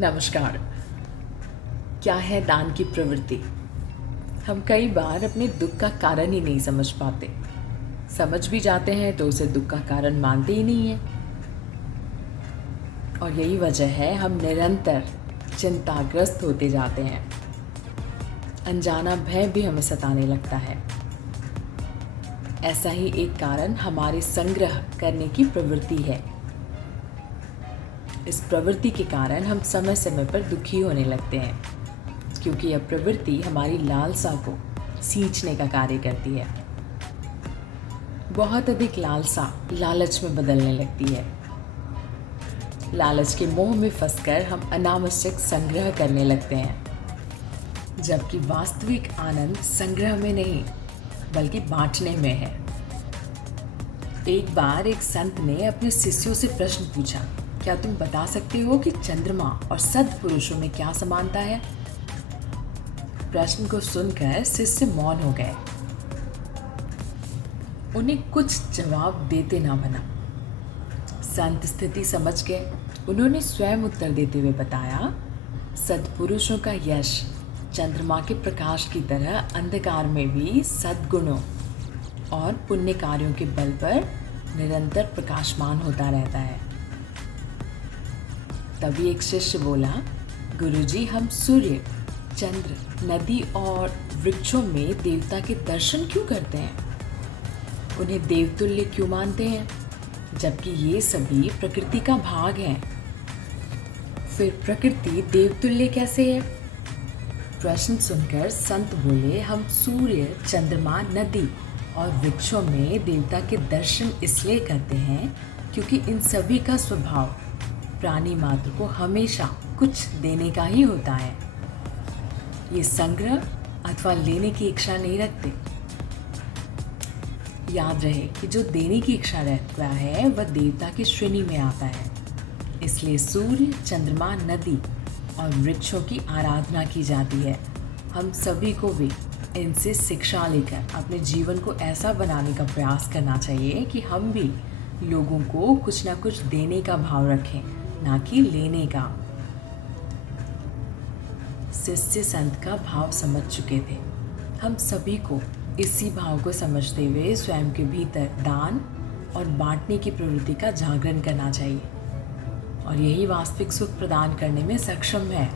नमस्कार। क्या है दान की प्रवृत्ति? हम कई बार अपने दुख का कारण ही नहीं समझ पाते। समझ भी जाते हैं तो उसे दुख का कारण मानते ही नहीं हैं। और यही वजह है हम निरंतर चिंताग्रस्त होते जाते हैं। अनजाना भय भी हमें सताने लगता है। ऐसा ही एक कारण हमारे संग्रह करने की प्रवृत्ति है। इस प्रवृत्ति के कारण हम समय समय पर दुखी होने लगते हैं, क्योंकि यह प्रवृत्ति हमारी लालसा को सींचने का कार्य करती है। बहुत अधिक लालसा लालच में बदलने लगती है। लालच के मोह में फंसकर हम अनावश्यक संग्रह करने लगते हैं, जबकि वास्तविक आनंद संग्रह में नहीं बल्कि बांटने में है। एक बार एक संत ने अपने शिष्यों से प्रश्न पूछा, क्या तुम बता सकते हो कि चंद्रमा और सद्पुरुषों में क्या समानता है? प्रश्न को सुनकर शिष्य मौन हो गए। उन्हें कुछ जवाब देते ना बना। संत स्थिति समझ गए। उन्होंने स्वयं उत्तर देते हुए बताया, सद्पुरुषों का यश चंद्रमा के प्रकाश की तरह अंधकार में भी सद्गुणों और पुण्य कार्यों के बल पर निरंतर प्रकाशमान होता रहता है। तभी एक शिष्य बोला, गुरुजी, हम सूर्य, चंद्र, नदी और वृक्षों में देवता के दर्शन क्यों करते हैं? उन्हें देवतुल्य क्यों मानते हैं, जबकि ये सभी प्रकृति का भाग हैं? फिर प्रकृति देवतुल्य कैसे है? प्रश्न सुनकर संत बोले, हम सूर्य, चंद्रमा, नदी और वृक्षों में देवता के दर्शन इसलिए करते हैं क्योंकि इन सभी का स्वभाव प्राणी मात्र को हमेशा कुछ देने का ही होता है। ये संग्रह अथवा लेने की इच्छा नहीं रखते। याद रहे कि जो देने की इच्छा रखता है वह देवता की श्रेणी में आता है। इसलिए सूर्य, चंद्रमा, नदी और वृक्षों की आराधना की जाती है। हम सभी को भी इनसे शिक्षा लेकर अपने जीवन को ऐसा बनाने का प्रयास करना चाहिए कि हम भी लोगों को कुछ ना कुछ देने का भाव रखें, ना कि लेने का। शिष्य संत का भाव समझ चुके थे। हम सभी को इसी भाव को समझते हुए स्वयं के भीतर दान और बांटने की प्रवृत्ति का जागरण करना चाहिए, और यही वास्तविक सुख प्रदान करने में सक्षम है।